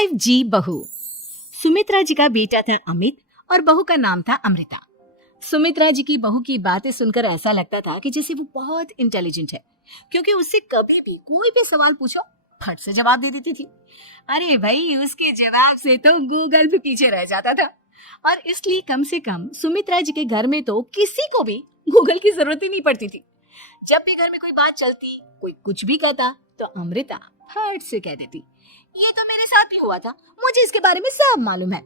5G बहू। सुमित्रा जी का बेटा था अमित और बहू का नाम था अमृता। सुमित्रा जी की बहू की बातें सुनकर ऐसा लगता था कि जैसे वो बहुत इंटेलिजेंट है, क्योंकि उससे कभी भी कोई भी सवाल पूछो फट से जवाब दे देती थी। अरे भाई, उसके जवाब से तो गूगल भी पीछे रह जाता था। और इसलिए कम से कम सुमित्रा जी के घर में तो किसी को भी गूगल की जरूरत ही नहीं पड़ती थी। जब भी घर में कोई बात चलती, कोई कुछ भी कहता, तो अमृता फट से कह देती, ये तो मेरे साथ भी हुआ था, मुझे इसके बारे में सब मालूम है।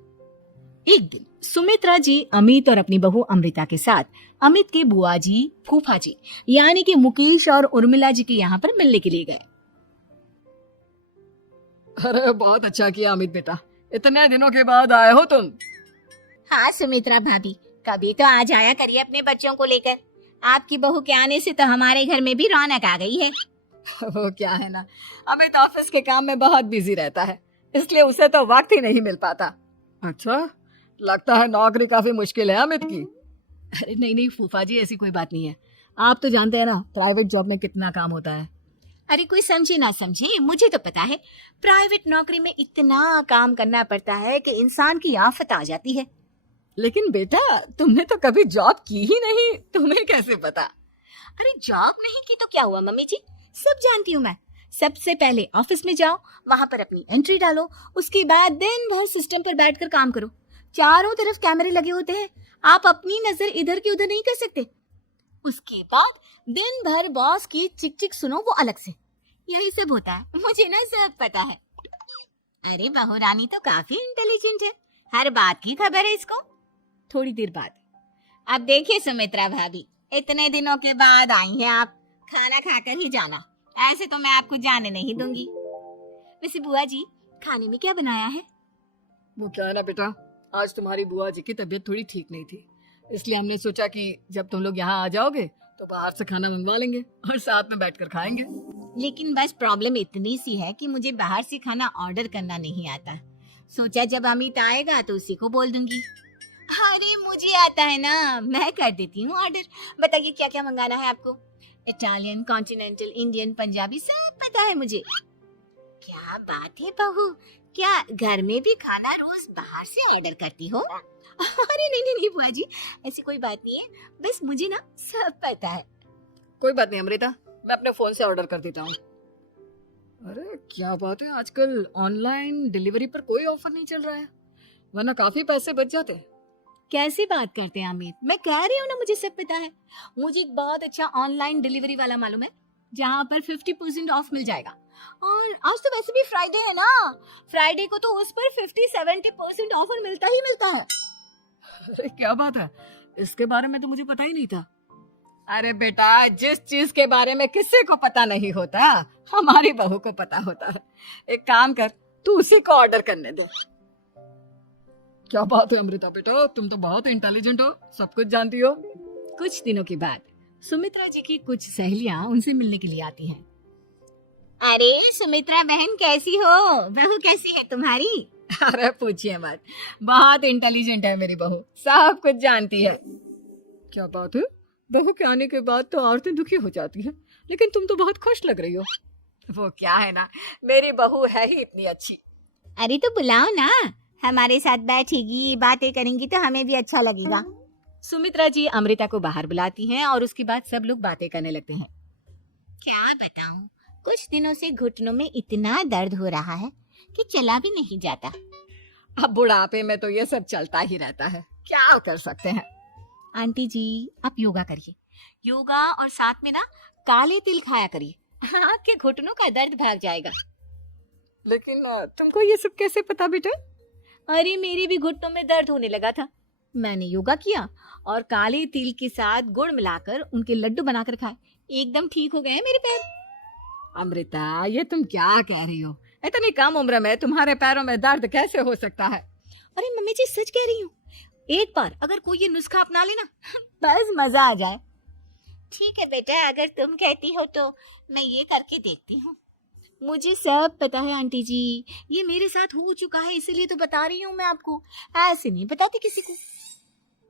एक दिन सुमित्रा जी अमित और अपनी बहू अमृता के साथ अमित के बुआ जी, फूफा जी यानी कि मुकेश और उर्मिला जी के यहाँ पर मिलने के लिए गए। अरे बहुत अच्छा किया अमित बेटा, इतने दिनों के बाद आए हो तुम। हाँ सुमित्रा भाभी, कभी तो आ जाया करिए अपने बच्चों को लेकर। आपकी बहू के आने से तो हमारे घर में भी रौनक आ गई है। वो क्या है ना, अमित ऑफिस के काम में बहुत बिजी रहता है, इसलिए उसे तो वक्त ही नहीं मिल पाता। अच्छा, लगता है नौकरी काफी मुश्किल है अमित की। अरे नहीं नहीं फूफा जी, ऐसी कोई बात नहीं है। आप तो जानते हैं ना प्राइवेट जॉब में कितना काम होता है। अरे कोई समझे ना समझे, मुझे तो पता है प्राइवेट नौकरी में इतना काम करना पड़ता है कि इंसान की आफत आ जाती है। लेकिन बेटा, तुमने तो कभी जॉब की ही नहीं, तुम्हें कैसे पता? अरे जॉब नहीं की तो क्या हुआ मम्मी जी, सब जानती हूँ मैं। सबसे पहले ऑफिस में जाओ, वहां पर अपनी एंट्री डालो, उसके बाद दिन भर सिस्टम पर बैठकर काम करो। चारों तरफ कैमरे लगे होते हैं, आप अपनी नजर इधर की उधर नहीं कर सकते। उसके बाद दिन भर बॉस की चिक चिक सुनो, वो अलग से। यही सब होता है, मुझे ना सब पता है। अरे बहू रानी तो काफी इंटेलिजेंट है, हर बात की खबर है इसको। थोड़ी देर बाद, अब देखिए सुमित्रा भाभी, इतने दिनों के बाद आई हैं आप, खाना खाकर ही जाना, ऐसे तो मैं आपको जाने नहीं दूंगी। वैसे बुआ जी, खाने में क्या बनाया है? वो क्या है ना बेटा, आज तुम्हारी बुआ जी की तबीयत थोड़ी ठीक नहीं थी, इसलिए हमने सोचा कि जब तुम लोग यहाँ आ जाओगे तो बाहर से खाना मंगवा लेंगे और साथ में बैठकर खाएंगे। लेकिन बस प्रॉब्लम इतनी सी है कि मुझे बाहर से खाना ऑर्डर करना नहीं आता। सोचा जब अमित आएगा तो उसी को बोल दूंगी। अरे मुझे आता है ना, मैं कर देती हूँ ऑर्डर। बताइए क्या क्या मंगाना है आपको? इटालियन, कॉन्टिनेंटल, इंडियन, पंजाबी, सब पता है मुझे। क्या बात है बहू, क्या घर में भी खाना रोज बाहर से ऑर्डर करती हो? अरे नहीं नहीं नहीं बुआ जी, ऐसी कोई बात नहीं है, बस मुझे ना सब पता है। कोई बात नहीं अमृता, मैं अपने फोन से ऑर्डर कर देता हूँ। अरे क्या बात है, आजकल ऑनलाइन डिलीवरी पर कोई ऑफर नहीं चल रहा है, वरना काफी पैसे बच जाते। कैसी बात करते हैं अमित, मैं कह रही हूँ ना मुझे सब पता है। मुझे एक बहुत अच्छा ऑनलाइन डिलीवरी वाला मालूम है, जहाँ पर 50% ऑफ मिल जाएगा। और आज तो वैसे भी फ्राइडे है ना, फ्राइडे को तो उस पर 50-70% ऑफर मिलता ही मिलता है। अरे क्या बात है, इसके बारे में तो मुझे पता ही नहीं था। अरे बेटा, जिस चीज के बारे में किसी को पता नहीं होता, हमारी बहू को पता होता है। एक काम कर, तू उसी को ऑर्डर करने दे। क्या बात है अमृता बेटा, तुम तो बहुत इंटेलिजेंट हो, सब कुछ जानती हो। कुछ दिनों के बाद सुमित्रा जी की कुछ सहेलियां उनसे मिलने के लिए आती हैं। अरे सुमित्रा बहन कैसी हो, बहू कैसी है तुम्हारी? अरे पूछिए मत, बहुत इंटेलिजेंट है मेरी बहू, सब कुछ जानती है। क्या बात है, बहू के आने के बाद तो औरतें दुखी हो जाती हैं, लेकिन तुम तो बहुत खुश लग रही हो। वो क्या है ना, मेरी बहू है ही इतनी अच्छी। अरे तो बुलाओ ना, हमारे साथ बैठेगी, बातें करेंगी तो हमें भी अच्छा लगेगा। सुमित्रा जी अमृता को बाहर बुलाती हैं और उसके बाद सब लोग बातें करने लगते हैं। क्या बताऊं, कुछ दिनों से घुटनों में इतना दर्द हो रहा है कि चला भी नहीं जाता। अब बुढ़ापे में तो ये सब चलता ही रहता है, क्या कर सकते हैं। आंटी जी, आप योगा करिए, योगा और साथ में ना काले तिल खाया करिए, आपके घुटनों का दर्द भाग जाएगा। लेकिन तुमको ये सब कैसे पता बेटा? अरे मेरे भी घुटनों में दर्द होने लगा था, मैंने योगा किया और काले तिल के साथ गुड़ मिलाकर उनके लड्डू बनाकर खाए, एकदम ठीक हो गए मेरे पैर। अमृता, ये तुम क्या कह रही हो? इतनी कम उम्र में तुम्हारे पैरों में दर्द कैसे हो सकता है? अरे मम्मी जी, सच कह रही हूँ, एक बार अगर कोई ये नुस्खा अपना लेना, बस मजा आ जाए। ठीक है बेटा, अगर तुम कहती हो तो मैं ये करके देखती हूँ। मुझे सब पता है आंटी जी, ये मेरे साथ हो चुका है, इसीलिए तो बता रही हूँ मैं आपको, ऐसे नहीं बताती किसी को।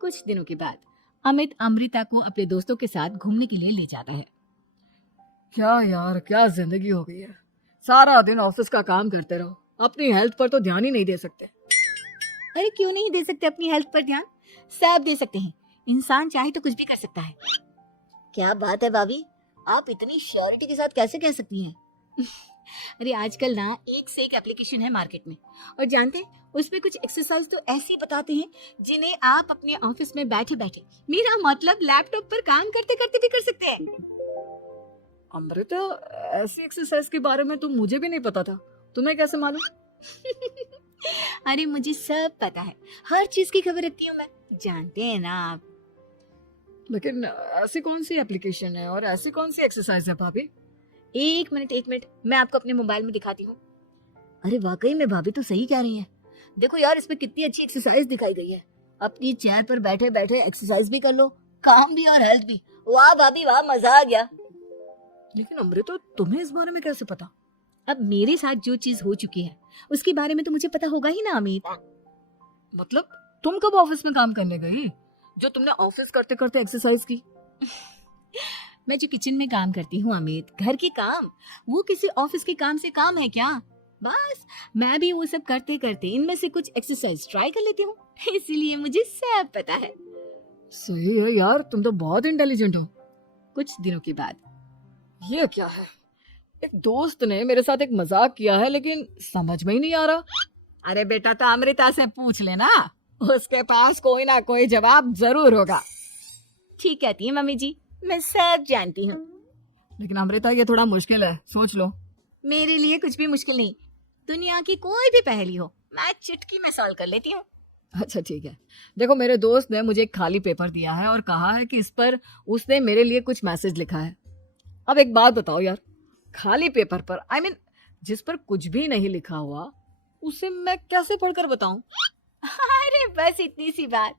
कुछ दिनों के बाद अमित अमृता को अपने दोस्तों के साथ घूमने के लिए ले जाता है। क्या यार, क्या जिंदगी हो गई है, सारा दिन ऑफिस का काम करते रहो, अपनी हेल्थ पर तो ध्यान ही नहीं दे सकते। अरे क्यों नहीं दे सकते अपनी हेल्थ पर ध्यान? सब दे सकते हैं। इंसान चाहे तो कुछ भी कर सकता है। क्या बात है भाभी, आप इतनी श्योरिटी के साथ कैसे कह सकती हैं? अरे आजकल ना एक से एक एप्लीकेशन है मार्केट में, और जानते हैं उसमें कुछ एक्सरसाइज तो ऐसी बताते हैं जिन्हें आप अपने ऑफिस में बैठे बैठे, मेरा मतलब लैपटॉप पर काम करते करते भी कर सकते हैं। अमृता, ऐसी एक्सरसाइज के बारे में तो मुझे भी नहीं पता था, तुम्हें कैसे मालूम? अरे मुझे सब पता है, हर चीज की खबर रखती हूँ मैं, जानते हैं ना आप। लेकिन ऐसी कौन सी एप्लीकेशन है और ऐसी कौन सी एक्सरसाइज है भाभी? एक मिनट, मैं आपको अपने मोबाइल में दिखाती हूँ। अरे वाकई में भाभी तो सही कह रही हैं। देखो यार, इसमें कितनी अच्छी एक्सरसाइज दिखाई गई है। अपनी चेयर पर बैठे बैठे एक्सरसाइज भी कर लो, काम भी और हेल्थ भी। वाह भाभी वाह, मजा आ गया। लेकिन अमृता, तुम्हें इस बारे में कैसे पता? अब मेरे साथ जो चीज हो चुकी है उसके बारे में तो मुझे पता होगा ही ना अमित। मतलब तुम कब ऑफिस में काम करने गई जो तुमने ऑफिस करते करते एक्सरसाइज की? मैं जो किचन में काम करती हूँ अमित, घर के काम, वो किसी ऑफिस के काम से काम है क्या? बस मैं भी वो सब करते करते इनमें से कुछ एक्सरसाइज ट्राई कर लेती हूँ, इसीलिए मुझे सब पता है। सही है यार, तुम तो बहुत इंटेलिजेंट हो। कुछ दिनों के बाद ये क्या है? एक दोस्त ने मेरे साथ एक मजाक किया है, लेकिन समझ में ही नहीं आ रहा। अरे बेटा, तो अमृता से पूछ लेना, उसके पास कोई ना कोई जवाब जरूर होगा। ठीक कहती है मम्मी जी, मैं सब जानती हूँ। लेकिन अमृता, ये थोड़ा मुश्किल है, सोच लो। मेरे लिए कुछ भी मुश्किल नहीं, दुनिया की कोई भी पहेली हो मैं चुटकी में सॉल्व कर लेती हूँ। अच्छा ठीक है, देखो मेरे दोस्त ने मुझे एक खाली पेपर दिया है और कहा है कि इस पर उसने मेरे लिए कुछ मैसेज लिखा है। अब एक बात बताओ यार, खाली पेपर पर, आई मीन जिस पर कुछ भी नहीं लिखा हुआ, उसे मैं कैसे पढ़कर बताऊं? अरे बस इतनी सी बात,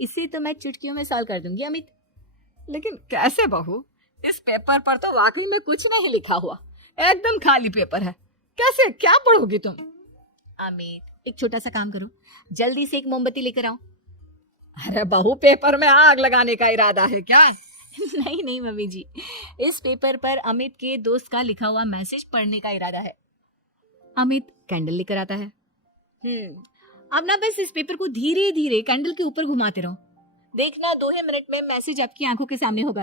इसे तो मैं चुटकियों में सॉल्व कर दूंगी अमित। लेकिन कैसे बहू? इस पेपर पर तो वाकई में कुछ नहीं लिखा हुआ, एकदम खाली पेपर है, कैसे क्या पढ़ोगी तुम? अमित, एक छोटा सा काम करो, जल्दी से एक मोमबत्ती लेकर आओ। अरे बहू, पेपर में आग लगाने का इरादा है क्या? नहीं नहीं मम्मी जी, इस पेपर पर अमित के दोस्त का लिखा हुआ मैसेज पढ़ने का इरादा है। अमित कैंडल लेकर आता है। अब ना बस इस पेपर को धीरे धीरे कैंडल के ऊपर घुमाते रहो, देखना 2 ही मिनट में मैसेज आपकी आंखों के सामने होगा।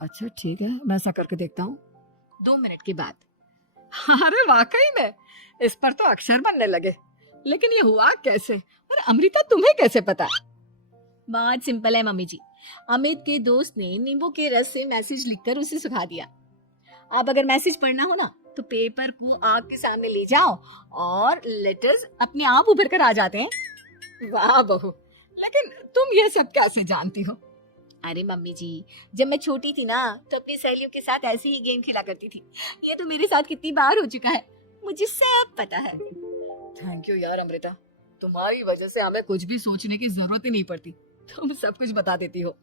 अच्छा ठीक है, मैं ऐसा करके देखता हूँ। 2 मिनट के बाद। अरे वाकई में इस पर तो अक्षर बनने लगे, लेकिन ये हुआ कैसे? और अमृता, तुम्हें कैसे पता? बहुत सिंपल है मम्मी जी, अमित के दोस्त ने नींबू के रस से मैसेज लिखकर उसे सुखा दिया। अब अगर मैसेज पढ़ना हो ना तो पेपर को आग के सामने ले जाओ और लेटर्स अपने आप उभर कर आ जाते हैं। वाह बहू, लेकिन तुम ये सब कैसे जानती हो? अरे मम्मी जी, जब मैं छोटी थी ना तो अपनी सहेलियों के साथ ऐसे ही गेम खेला करती थी। ये तो मेरे साथ कितनी बार हो चुका है, मुझे सब पता है। थैंक यू यार अमृता, तुम्हारी वजह से हमें कुछ भी सोचने की जरूरत ही नहीं पड़ती, तुम सब कुछ बता देती हो।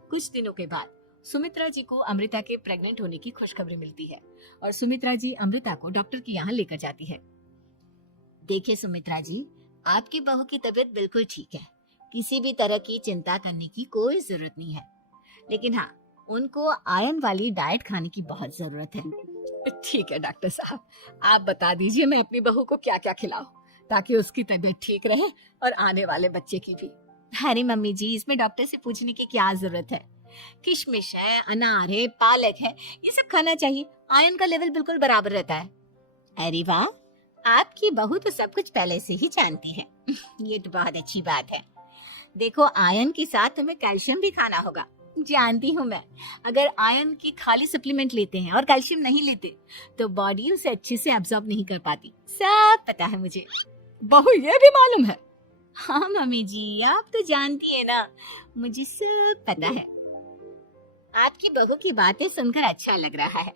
कुछ दिनों के बाद सुमित्रा जी को अमृता के प्रेग्नेंट होने की खुशखबरी मिलती है और सुमित्रा जी अमृता को डॉक्टर के यहाँ लेकर जाती है। देखिए सुमित्रा जी, आपकी बहू की तबीयत बिल्कुल ठीक है, किसी भी तरह की चिंता करने की कोई जरूरत नहीं है, लेकिन हाँ, उनको आयरन वाली डाइट खाने की बहुत जरूरत है। ठीक है डॉक्टर साहब, आप बता दीजिए मैं अपनी बहू को क्या क्या खिलाऊं ताकि उसकी तबीयत ठीक रहे और आने वाले बच्चे की भी। अरे मम्मी जी, इसमें डॉक्टर से पूछने की क्या जरूरत है, किशमिश है, अनार है, पालक है, ये सब खाना चाहिए, आयरन का लेवल बिल्कुल बराबर रहता है। अरे वाह, आपकी बहू तो सब कुछ पहले से ही जानती है। ये तो बहुत अच्छी बात है। देखो, आयरन के साथ तुम्हें कैल्शियम भी खाना होगा, जानती हूँ मैं। अगर आयरन की खाली सप्लीमेंट लेते हैं और कैल्शियम नहीं लेते तो बॉडी उसे अच्छे से एब्जॉर्ब नहीं कर पाती, सब पता है मुझे। बहू, ये भी मालूम है? हाँ मम्मी जी, आप तो जानती है ना, मुझे सब पता है। आपकी बहू की बातें सुनकर अच्छा लग रहा है।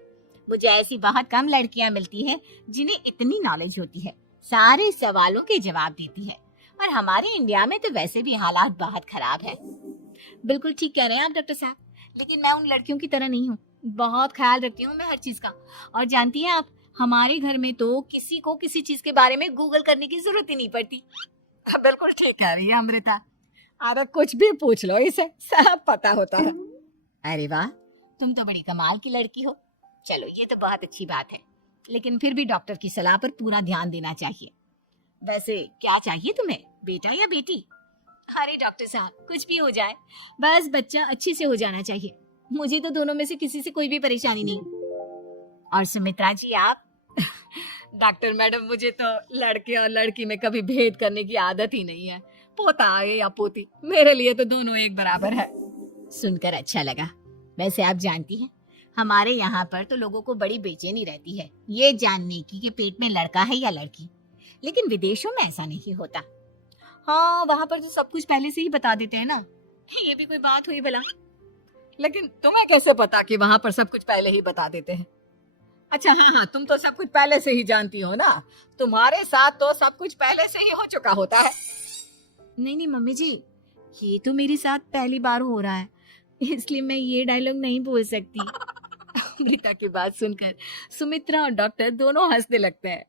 मुझे ऐसी बहुत कम लड़कियां मिलती हैं जिन्हें इतनी नॉलेज होती है, सारे सवालों के जवाब देती है, और हमारे इंडिया में तो वैसे भी हालात बहुत खराब है। बिल्कुल ठीक कह रहे हैं आप डॉक्टर साहब, लेकिन मैं उन लड़कियों की तरह नहीं हूँ, बहुत ख्याल रखती हूँ मैं हर चीज का। और जानती हैं आप, हमारे घर में तो किसी को किसी चीज के बारे में गूगल करने की जरूरत ही नहीं पड़ती। बिल्कुल ठीक कह रही है अमृता, अरे कुछ भी पूछ लो, इसे सब पता होता है। अरे वाह, तुम तो बड़ी कमाल की लड़की हो। चलो, ये तो बहुत अच्छी बात है, लेकिन फिर भी डॉक्टर की सलाह पर पूरा ध्यान देना चाहिए। वैसे क्या चाहिए तुम्हें, बेटा या बेटी? अरे डॉक्टर साहब, कुछ भी हो जाए, बस बच्चा अच्छे से हो जाना चाहिए। मुझे तो दोनों में से किसी से कोई भी परेशानी नहीं। और सुमित्रा जी आप? डॉक्टर मैडम, मुझे तो लड़के और लड़की में कभी भेद करने की आदत ही नहीं है। पोता आए या पोती, मेरे लिए तो दोनों एक बराबर है। सुनकर अच्छा लगा। वैसे आप जानती हैं, हमारे यहाँ पर तो लोगों को बड़ी बेचैनी रहती है ये जानने की कि पेट में लड़का है या लड़की, लेकिन विदेशों में ऐसा नहीं होता। हाँ, वहां पर तो सब कुछ पहले से ही बता देते हैं ना। ये भी कोई बात हुई भला? लेकिन तुम्हें कैसे पता कि वहां पर सब कुछ पहले ही बता देते हैं? अच्छा, हाँ, तुम तो सब कुछ पहले से ही जानती हो ना। तुम्हारे साथ तो सब कुछ पहले से ही हो चुका होता है। नहीं मम्मी जी, ये तो मेरे साथ पहली बार हो रहा है, इसलिए मैं ये डायलॉग नहीं बोल सकती। अमृता की बात सुनकर सुमित्रा और डॉक्टर दोनों हंसने लगते हैं।